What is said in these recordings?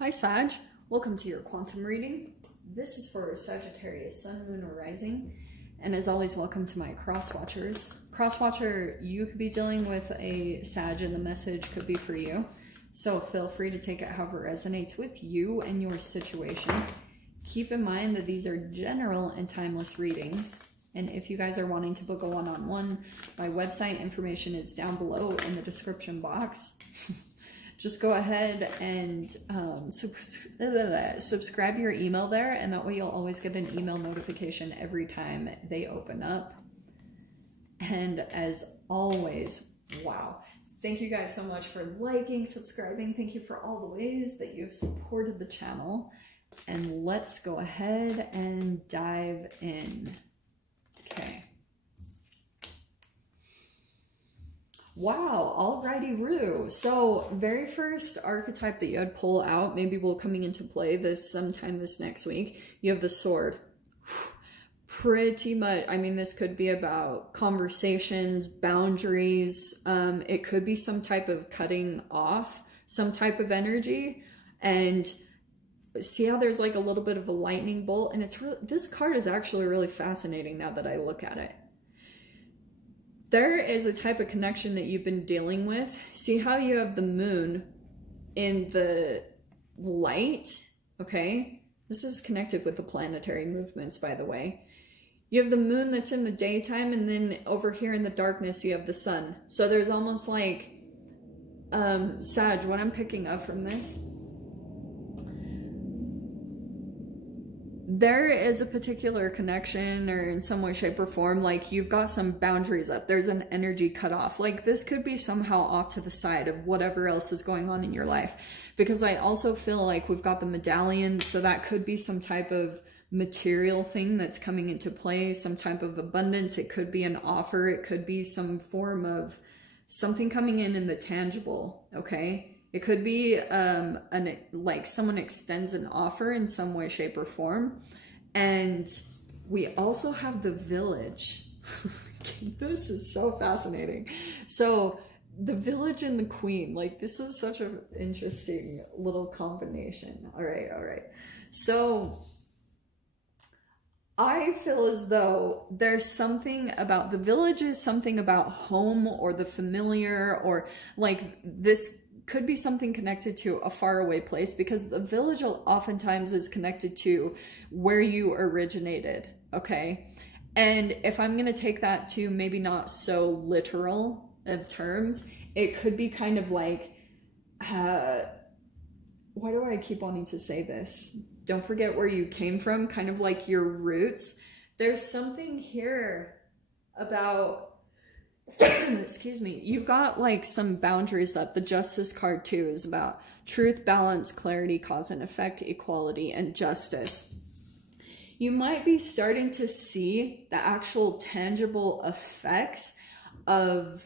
Hi Sag, welcome to your quantum reading. This is for Sagittarius, Sun, Moon, or Rising. And as always, welcome to my cross-watchers. Cross-watcher, you could be dealing with a Sag and the message could be for you. So feel free to take it however resonates with you and your situation. Keep in mind that these are general and timeless readings. And if you guys are wanting to book a one-on-one, my website information is down below in the description box. Just go ahead and subscribe your email there, and that way you'll always get an email notification every time they open up. And as always, wow, thank you guys so much for liking, subscribing. Thank you for all the ways that you've supported the channel. And let's go ahead and dive in. Okay. Wow, alrighty, Roo. So very first archetype that you had pull out, maybe will coming into play this sometime this next week. You have the sword. Pretty much, I mean, this could be about conversations, boundaries. It could be some type of cutting off, some type of energy. And see how there's like a little bit of a lightning bolt, and it's really, this card is actually really fascinating now that I look at it. There is a type of connection that you've been dealing with. See how you have the moon in the light, okay? This is connected with the planetary movements, by the way. You have the moon that's in the daytime, and then over here in the darkness, you have the sun. So there's almost like, Sag, what I'm picking up from this, there is a particular connection, or in some way, shape, or form, like you've got some boundaries up. There's an energy cutoff. Like this could be somehow off to the side of whatever else is going on in your life. Because I also feel like we've got the medallion, so that could be some type of material thing that's coming into play, some type of abundance. It could be an offer. It could be some form of something coming in the tangible, okay? It could be like someone extends an offer in some way, shape, or form. And we also have the village. This is so fascinating. So the village and the queen, like this is such an interesting little combination. All right, all right. So I feel as though there's something about the village, is something about home or the familiar, or like this could be something connected to a faraway place, because the village oftentimes is connected to where you originated, okay? And if I'm going to take that to maybe not so literal of terms, it could be kind of like, why do I keep wanting to say this? Don't forget where you came from, kind of like your roots. There's something here about, excuse me, you've got like some boundaries up. The Justice card too is about truth, balance, clarity, cause and effect, equality, and justice. You might be starting to see the actual tangible effects of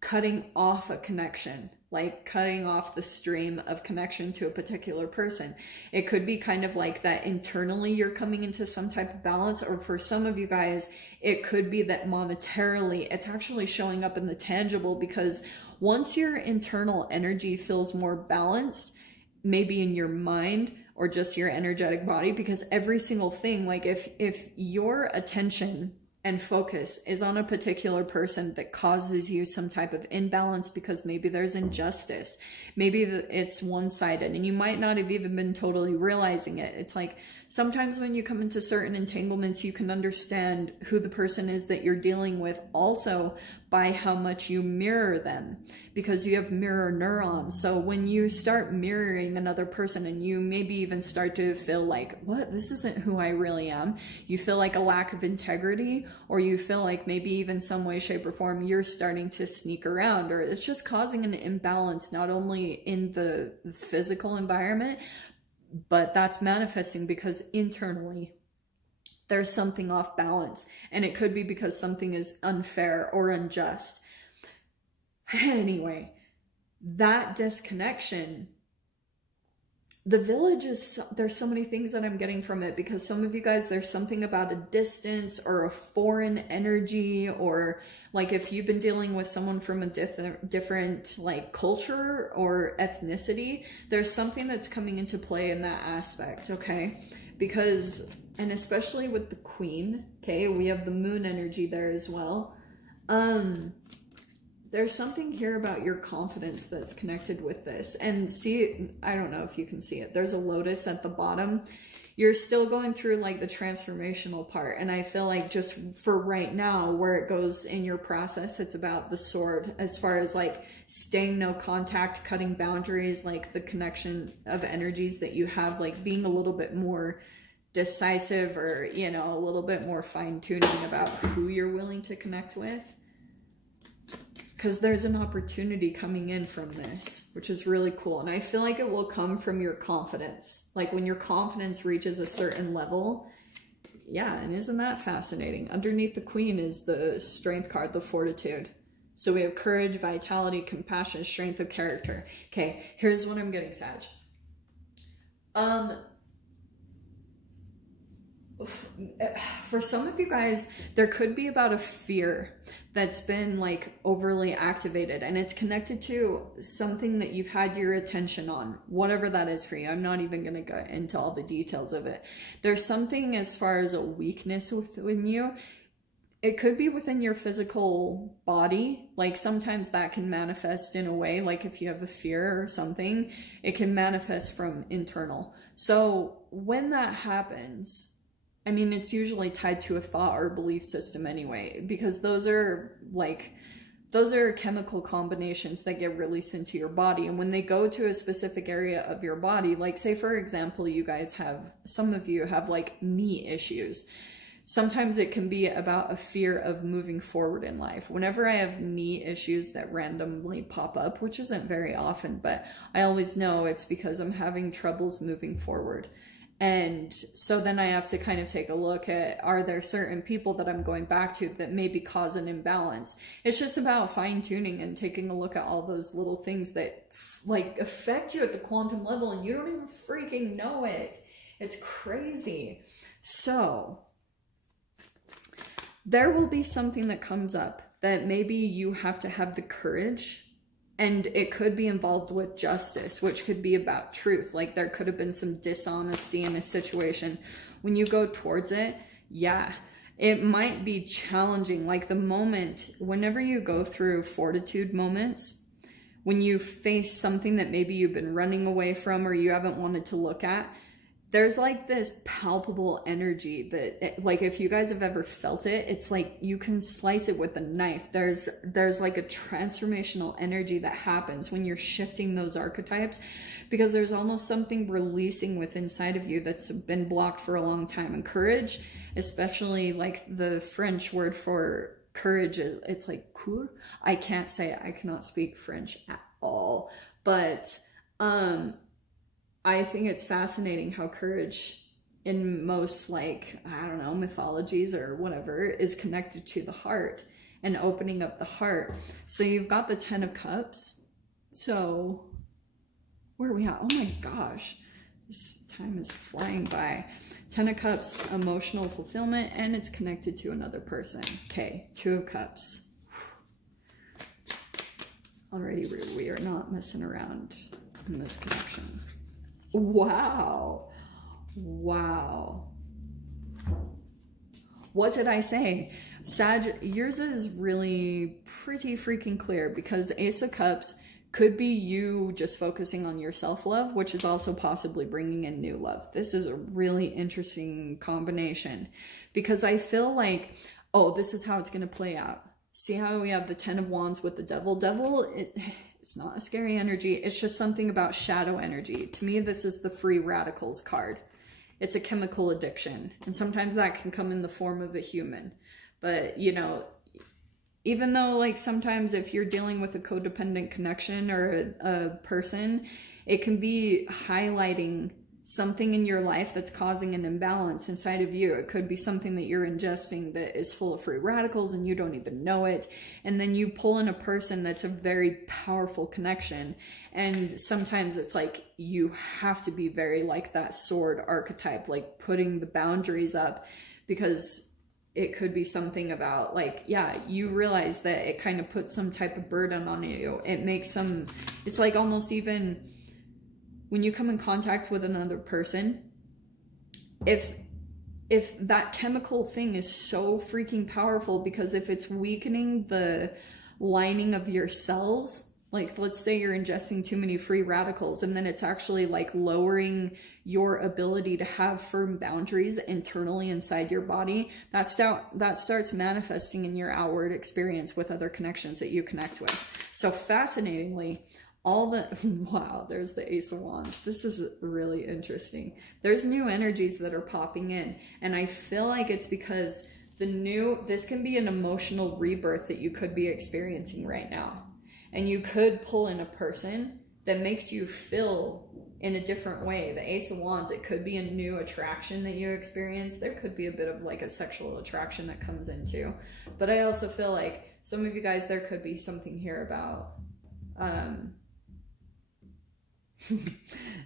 cutting off a connection, like cutting off the stream of connection to a particular person. It could be kind of like that internally you're coming into some type of balance, or for some of you guys, it could be that monetarily it's actually showing up in the tangible, because once your internal energy feels more balanced, maybe in your mind or just your energetic body, because every single thing, like if your attention and focus is on a particular person that causes you some type of imbalance, because maybe there's injustice, maybe it's one-sided, and you might not have even been totally realizing it. It's like sometimes when you come into certain entanglements, you can understand who the person is that you're dealing with also by how much you mirror them, because you have mirror neurons. So when you start mirroring another person, and you maybe even start to feel like, what, this isn't who I really am, you feel like a lack of integrity, or you feel like maybe even some way, shape, or form you're starting to sneak around, or it's just causing an imbalance not only in the physical environment, but that's manifesting because internally there's something off balance, and it could be because something is unfair or unjust. Anyway, that disconnection the village is, there's so many things that I'm getting from it, because some of you guys, there's something about a distance or a foreign energy, or like if you've been dealing with someone from a different like culture or ethnicity, there's something that's coming into play in that aspect, okay? Because, and especially with the queen, okay, we have the moon energy there as well. There's something here about your confidence that's connected with this. And see, I don't know if you can see it. There's a lotus at the bottom. You're still going through like the transformational part. And I feel like just for right now, where it goes in your process, it's about the sword, as far as like staying no contact, cutting boundaries, like the connection of energies that you have, like being a little bit more decisive, or, you know, a little bit more fine-tuning about who you're willing to connect with. Because there's an opportunity coming in from this, which is really cool. And I feel like it will come from your confidence. Like when your confidence reaches a certain level. Yeah, and isn't that fascinating? Underneath the queen is the strength card, the fortitude. So we have courage, vitality, compassion, strength of character. Okay, here's what I'm getting, Sag. For some of you guys, there could be about a fear that's been like overly activated, and it's connected to something that you've had your attention on, whatever that is for you. I'm not even going to go into all the details of it. There's something as far as a weakness within you. It could be within your physical body. Like sometimes that can manifest in a way, like if you have a fear or something, it can manifest from internal. So when that happens, I mean, it's usually tied to a thought or belief system anyway, because those are chemical combinations that get released into your body. And when they go to a specific area of your body, like say, for example, you guys have, some of you have like knee issues. Sometimes it can be about a fear of moving forward in life. Whenever I have knee issues that randomly pop up, which isn't very often, but I always know it's because I'm having troubles moving forward. And so then I have to kind of take a look at, are there certain people that I'm going back to that maybe cause an imbalance? It's just about fine tuning and taking a look at all those little things that like affect you at the quantum level and you don't even freaking know it. It's crazy. So there will be something that comes up that maybe you have to have the courage. And it could be involved with justice, which could be about truth. Like there could have been some dishonesty in a situation. When you go towards it, yeah, it might be challenging. Like the moment, whenever you go through fortitude moments, when you face something that maybe you've been running away from or you haven't wanted to look at, there's like this palpable energy that, like if you guys have ever felt it, it's like you can slice it with a knife. There's like a transformational energy that happens when you're shifting those archetypes, because there's almost something releasing within inside of you that's been blocked for a long time. And courage, especially like the French word for courage, it's like cour. I can't say it. I cannot speak French at all, but I think it's fascinating how courage in most, like, I don't know, mythologies or whatever, is connected to the heart and opening up the heart. So you've got the 10 of Cups. So where are we at? Oh my gosh, this time is flying by. 10 of Cups, emotional fulfillment, and it's connected to another person. Okay, 2 of Cups. Already we are not messing around in this connection. Wow. Wow. What did I say? Sag, yours is really pretty freaking clear, because Ace of Cups could be you just focusing on your self-love, which is also possibly bringing in new love. This is a really interesting combination, because I feel like, oh, this is how it's going to play out. See how we have the 10 of Wands with the Devil? Devil, it's not a scary energy. It's just something about shadow energy. To me, this is the free radicals card. It's a chemical addiction. And sometimes that can come in the form of a human. But, you know, even though, like, sometimes if you're dealing with a codependent connection or a person, it can be highlighting something in your life that's causing an imbalance inside of you. It could be something that you're ingesting that is full of free radicals and you don't even know it. And then you pull in a person that's a very powerful connection. And sometimes it's like you have to be very like that sword archetype, like putting the boundaries up, because it could be something about like, yeah, you realize that it kind of puts some type of burden on you. It makes some, it's like almost even when you come in contact with another person, if that chemical thing is so freaking powerful, because if it's weakening the lining of your cells, like let's say you're ingesting too many free radicals and then it's actually like lowering your ability to have firm boundaries internally inside your body, that starts manifesting in your outward experience with other connections that you connect with. So fascinatingly, wow, there's the Ace of Wands. This is really interesting. There's new energies that are popping in, and I feel like it's because this can be an emotional rebirth that you could be experiencing right now. And you could pull in a person that makes you feel in a different way. The Ace of Wands, it could be a new attraction that you experience. There could be a bit of like a sexual attraction that comes into. But I also feel like some of you guys, there could be something here about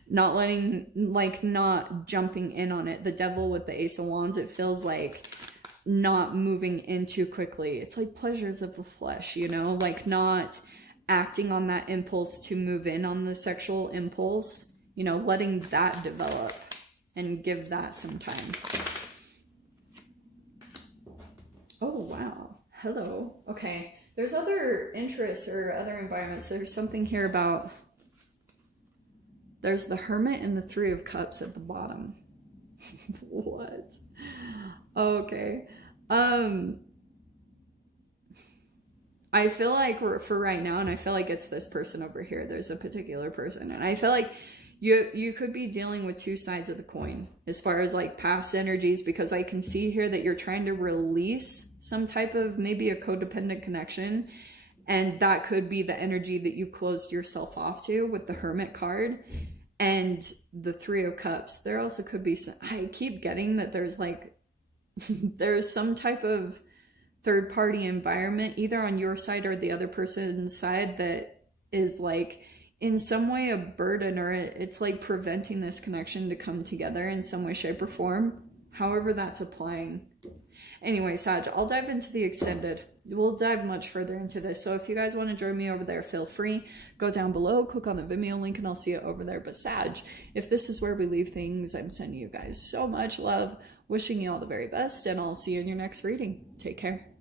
not letting, like not jumping in on it. The Devil with the Ace of Wands, it feels like not moving in too quickly. It's like pleasures of the flesh, you know, like not acting on that impulse to move in on the sexual impulse, you know, letting that develop and give that some time. Oh, wow. Hello. Okay. There's other interests or other environments. There's something here about, there's the Hermit and the Three of Cups at the bottom. What? Okay. I feel like for right now, and I feel like it's this person over here, there's a particular person, and I feel like you could be dealing with two sides of the coin as far as like past energies, because I can see here that you're trying to release some type of maybe a codependent connection, and that could be the energy that you closed yourself off to with the Hermit card and the Three of Cups. There also could be some, I keep getting that there's like there's some type of third-party environment either on your side or the other person's side that is like in some way a burden, or it's like preventing this connection to come together in some way, shape, or form, however that's applying. Anyway, Sag, I'll dive into the extended. We'll dive much further into this. So if you guys want to join me over there, feel free. Go down below, click on the Vimeo link, and I'll see you over there. But Sag, if this is where we leave things, I'm sending you guys so much love, wishing you all the very best, and I'll see you in your next reading. Take care.